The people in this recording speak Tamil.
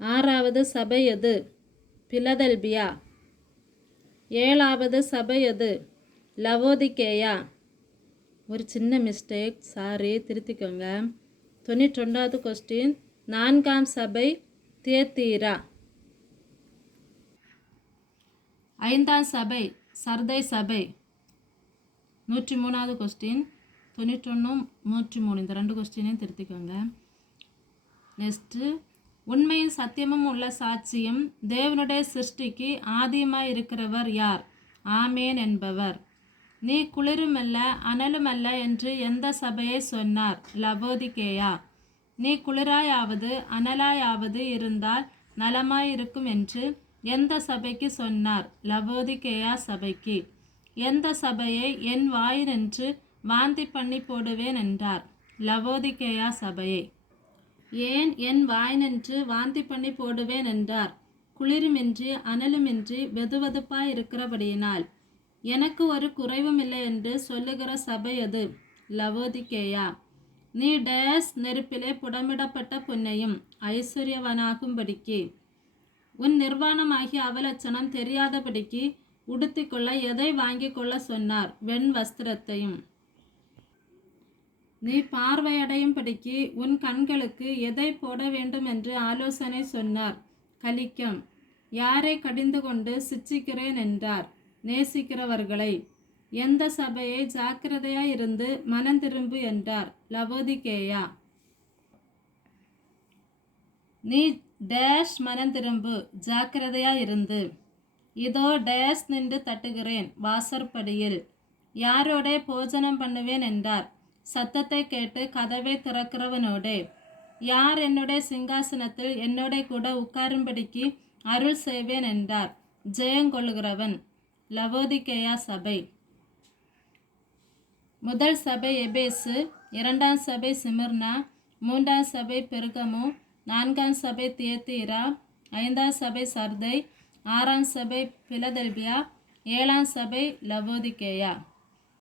ஆறாவது சபை எது? பிலதெல்பியா. ஏழாவது சபை எது? லவோதிக்கேயா. ஒரு சின்ன மிஸ்டேக், சாரி, திருத்திக்கோங்க. 91வது கொஸ்டின், நான்காம் சபை தியத்தீரா. ஐந்தாம் சபை சர்தை சபை. 103வது கொஸ்டின், 91, 103 இந்த 2 கொஸ்டினையும் திருத்திக்கோங்க. நெக்ஸ்ட்டு, உண்மையும் சத்தியமும் உள்ள சாட்சியம் தேவனுடைய சிருஷ்டிக்கு ஆதியமாய் இருக்கிறவர் யார்? ஆமேன் என்பவர். நீ குளிருமல்ல அனலுமல்ல என்று எந்த சபையை சொன்னார்? லவோதிக்கேயா. நீ குளிராயாவது அனலாயாவது இருந்தால் நலமாயிருக்கும் என்று எந்த சபைக்கு சொன்னார்? லவோதிக்கேயா சபைக்கு. எந்த சபையை என் வாயினின்று வாந்தி பண்ணி போடுவேன் என்றார்? லவோதிக்கேயா சபையை. ஏன் என் வாயினின்று வாந்தி பண்ணி போடுவேன் என்றார்? குளிருமின்றி அனலுமின்றி வெதுவெதுப்பாய் இருக்கிறபடியினால். எனக்கு ஒரு குறைவும் இல்லை என்று சொல்லுகிற சபை எது? லவோதிக்கேயா. நீ டேஸ் நெருப்பிலே புடமிடப்பட்ட பொன்னையும் ஐஸ்வர்யவனாகும்படிக்கு உன் நிர்வாணமாகிய அவலட்சணம் தெரியாதபடிக்கு உடுத்திக்கொள்ள எதை வாங்கி கொள்ள சொன்னார்? வெண் வஸ்திரத்தையும். நீ பார்வையடையும்படிக்கு உன் கண்களுக்கு எதை போட வேண்டும் என்று ஆலோசனை சொன்னார்? கலிக்கம். யாரை கடிந்து கொண்டு சிட்சிக்கிறேன் என்றார்? நேசிக்கிறவர்களை. எந்த சபையை ஜாக்கிரதையாய் இருந்து மனந்திரும்பு என்றார்? லவோதிக்கேயா. நீ டேஷ் மனந்திரும்பு ஜாக்கிரதையாய் இருந்து. இதோ டேஷ் நின்று தட்டுகிறேன் வாசற்படியில். யாரோட போஜனம் பண்ணுவேன் என்றார்? சத்தத்தை கேட்டு கதவை திறக்கிறவனோடே. யார் என்னுடைய சிங்காசனத்தில் என்னோட கூட உட்காரும்படிக்கு அருள் செய்வேன் என்றார்? ஜெயங்கொள்ளுகிறவன். லவோதிக்கேயா சபை. முதல் சபை எபேசு, இரண்டாம் சபை சிமிர்னா, மூன்றாம் சபை பெருகமு, நான்காம் சபை தியத்தீரா, ஐந்தாம் சபை சர்தை, ஆறாம் சபை பிலதெல்பியா, ஏழாம் சபை லவோதிக்கேயா.